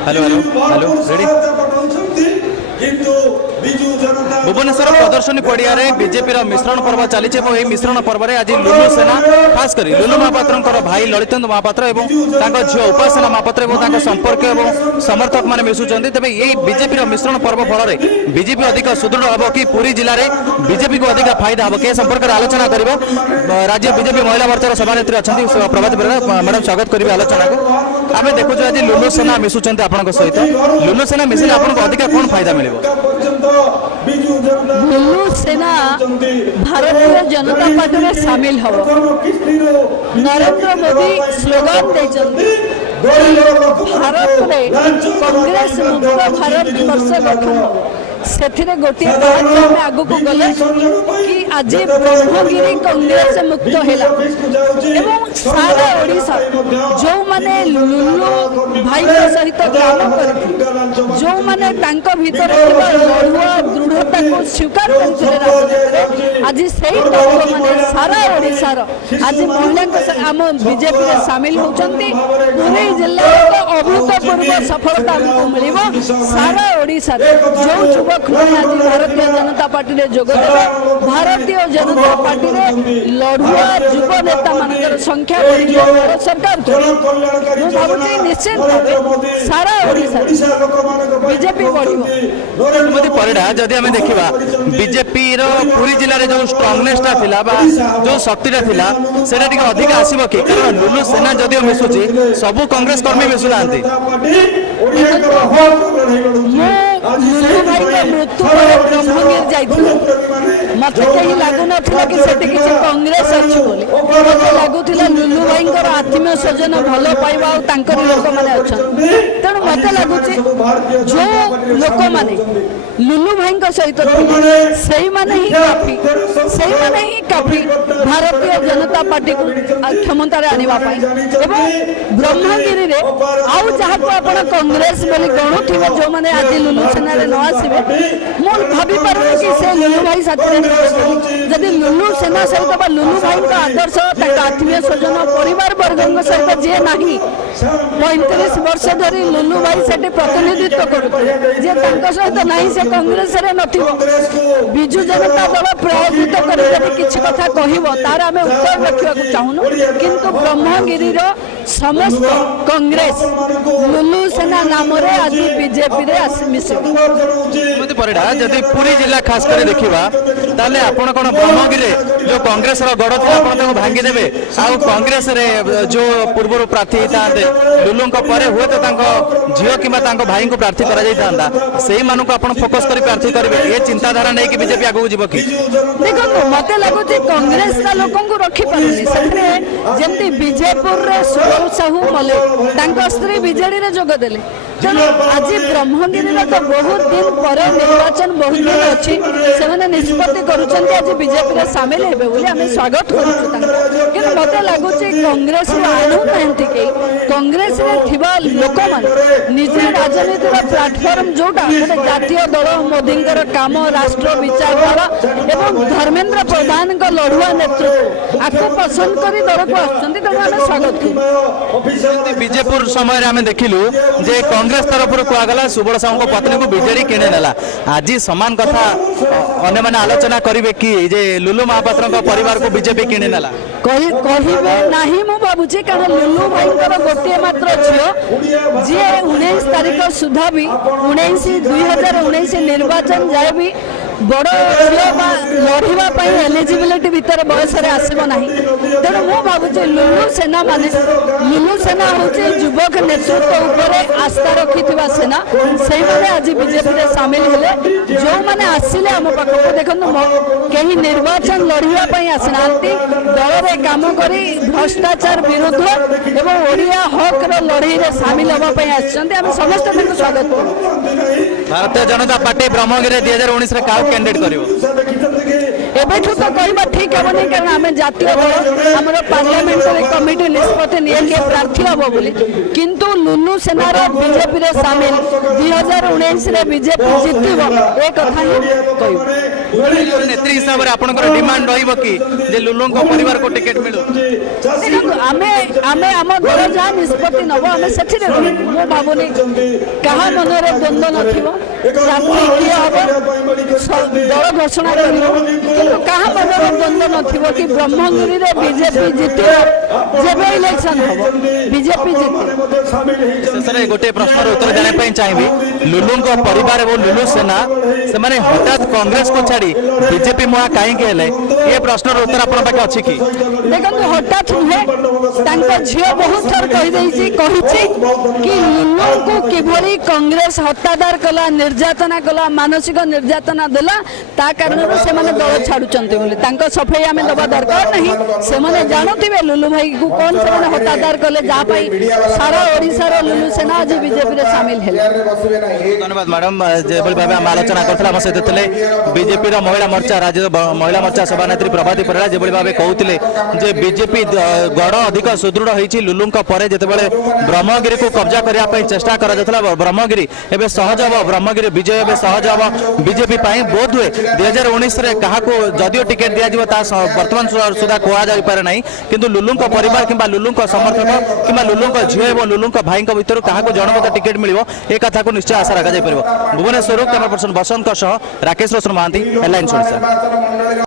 Hello hello hello ready Bhubaneswar प्रदर्शनी पड़िया BJP मिश्रण पर्व चली मिश्रण पर्व में आज लुलु सेना खास कर लुलु महापात्र भाई ललितेन्दु महापात्र और झील उपासना महापात्र और संपर्क और समर्थक मैंने मिशुंट तेज ये बीजेपी मिश्रण पर्व फल बीजेपी अधिक सुदृढ़ हम कि पुरी जिले में बीजेपी को अधिक फायदा हम के संपर्क में आलोचना कर राज्य बीजेपी महिला मोर्चार सभानेत्री अच्छा प्रभात बेहरा मैडम स्वागत करेंगे आलोचना को आम देखु आज लुलु सेना मिशुंट आप सहित लुलु सेना मिसिले आपको अधिक कौन फायदा मिले लुलु सेना भारतीय जनता पार्टी में सामिल हो नरेंद्र मोदी स्लोगान देते भारत में कांग्रेस मुक्त भारत वर्ष गठन से गोटे आगे को गले कि आज ब्रह्मगिरी कांग्रेस मुक्त है सारा ओडिशा जो माने लुलु भाई सहित काम कर जो माने भीतर लड़ुआ दृढ़ता को स्वीकार करते आज से माने सारा ओडिशा आज महिला आम बीजेपी में सामिल होती पुरी जिले अभूतपूर्व सफलता आमको मिल सारा ओडिशा जो युवक आज भारतीय जनता पार्टी में जोगदेवे भारतीय जनता पार्टी में लड़ुआ युव नेता मान संख्या भारत सरकार भावी निश्चित भाव सारा ओडिशा बीजेपी बढ़ परिणा जदि आम देखा बीजेपी पुरी जिले में जो स्ट्रंगनेसटा थिला जो शक्तिटा थिला सेटा टिके अधिक आसीबो कि कारण लुलु सेना जदि मिशुची सबु कांग्रेस कर्मी मिशु नांती लुलु भाई मृत्यु ब्रह्मगिर जाइए मत कहीं लगुन कि कांग्रेस अच्छी बोली मत लगुला लुलु भाई आत्मीय स्वजन भल पाइबा लोक मैंने अच्छा तेणु मत लगुच जो लोक मैंने लुलु भाई सहित से काफी भारतीय जनता पार्टी को क्षमतार आने ब्रह्मगिरी आउ जहाँ को आप कांग्रेस बोली गणुवे जो मैंने आज लुलु सेना न आसवे मुझे भाभी पारे कि से लुलु भाई साथी जदि लुलु सेना सहित लुलु भाई आदर्श आत्मीय स्वजन परिवार वर्ग सहित जी ना 35 वर्ष धरी लुलु भाई से प्रतिनिधित्व करुते सहित ना से कांग्रेस विजु जनता दल प्रायोजित कर किसी कथा कह तार आम उत्तर रखा चाहूनु किंतु ब्रह्मगिरी समस्त कांग्रेस लुलु सेना नाम आज बीजेपी परिणा जदि पुरी जिला खास कर देखा ताले आपण कौन ब्रह्मगिरी जो कांग्रेस गड़ था भांगीदेवे आउ कांग्रेस जो पूर्व प्रार्थी था लुलु हुए तो झील कि भाई को प्रार्थी कर फोकस कर प्रार्थी करेंगे ये चिंताधारा नहीं कि बीजेपी आगे जीव कि देखो मत लगुच कांग्रेस लोक रखिपारे जमी बीजेपुर साहू मल्लिक स्त्री बीजेडी जोगदेले तेणु आज ब्रह्मगिरी तो बहुत दिन पर निर्वाचन बहुत दिन अच्छी से निष्पत्ति आज बीजेपी में सामिल हे आम स्वागत करूँ मत लगुच कांग्रेस आणु ना कहीं कांग्रेस लोक निजे राजनीति प्लाटफर्म जोटा गोटे जातीय दल मोदी काम राष्ट्र विचारधारा एवं धर्मेन्द्र प्रधान लड़ुआ नेतृत्व आपको पसंद कर दल को आम स्वागत करूँ बीजेपुर समय देखिलु जे कांग्रेस तरफ कहगला सुबल साहू पत्नी को बीजेडी किणे नेला आज समान कथा अन्य माने आलोचना करिवे कि जे लुलु महापात्र परिवार को बीजेपी किणे नेला कहिबे नाही मु बाबुची कारण लुलु भाई गोटे मात्र झियो जी 19 तारीख सुधा भी 2019 निर्वाचन जाए भी बड़ लड़ाई एलिजिबिलिटी भितर बयस आसब ना तेणु मु भावुचे लुलु सेना मान लुलु सेना हूँ युवक नेतृत्व उपर आस्था रखि सेना से आज बीजेपी में सामिल हेले जो मैंने आसिले आम पाखक देखो कहीं निर्वाचन लड़ाई आसना दल में काम कर भ्रष्टाचार विरुद्ध एवं ओडिया हक लड़ाई में सामिल होगापी आम समस्त स्वागत कर भारतीय जनता पार्टी ब्रह्मगिरी 2019 कैंडिडेट करिवो एबेठू तो कहबा ठीक हेबनी कारण आम जातीय दल आमर पार्लियामेंटरी कमिटी निष्पत्ति निये के प्रार्थी हबो बोली किंतु लुलु सेनार बीजेपी रे सामिल 2019 रे बीजेपी जितिबो ए कथा ही कहबो। नेत्री हिसाब से आपनकर डिमांड रहिबो कि जे लुलु को परिवार को टिकट मिलू देखो आमे आमे आम दल जहाँ निष्पत्ति नब आम से मु भावुनी क्या मनरे द्वंद्व नथिबो प्रार्थी किए हम दल घोषणा कर क्या मनरे द्वंद्व नथिबो कि ब्रह्मगिरी रे बीजेपी जिते जब इलेक्शन हम बीजेपी जिते शेष गोटे प्रश्न उत्तर देना चाहिए लुलु परिवार और लुलु सेना से हठात कांग्रेस को छाड़ी बीजेपी मुआ कहीं ये प्रश्न उत्तर आप अच्छी कि देखो हठात नुहे झील बहुत थर कही कि लुलु को किभली कांग्रेस हत्यादार कला निर्यातना कला मानसिक निर्यातना देला ता कारण से माने दल छाड़ुचंती बोली सफाई आम दबा दरकार नहीं से माने जानथिबे लुलु भाई को कौन से माने हत्यादार कले जा पाई सारा ओडिसा लुलु सेना आज बीजेपी रे शामिल है। धन्यवाद मैडम जो भाव आम आलोचना करते सहित थे बीजेपी महिला मोर्चा राज्य महिला मोर्चा सभानेत्री प्रभाती परिड़ा जो भाव कहते जे बीजेपी गढ़ अधिक सुदृढ़ होती लुलु जितेबाला ब्रह्मगिरी को कब्जा करने चेष्टा कर ब्रह्मगिरी एवं सहज हम ब्रह्मगिरी विजय एवं सहज हम बीजेपी बोध हुए 2019 क्या जदिव टिकेट दिज्व बर्तमान सुधा कहुपारे ना कि लुलु परिवार कि लुलु समर्थक कि लुलु झील और लुलु भाई भर क्या जनमत टिकेट मिल एक कथा को निश्चय आशा रखा भुवनेश्वर कैमरा पर्सन बसंत राकेश रोशन महांती हेडलाइन्स।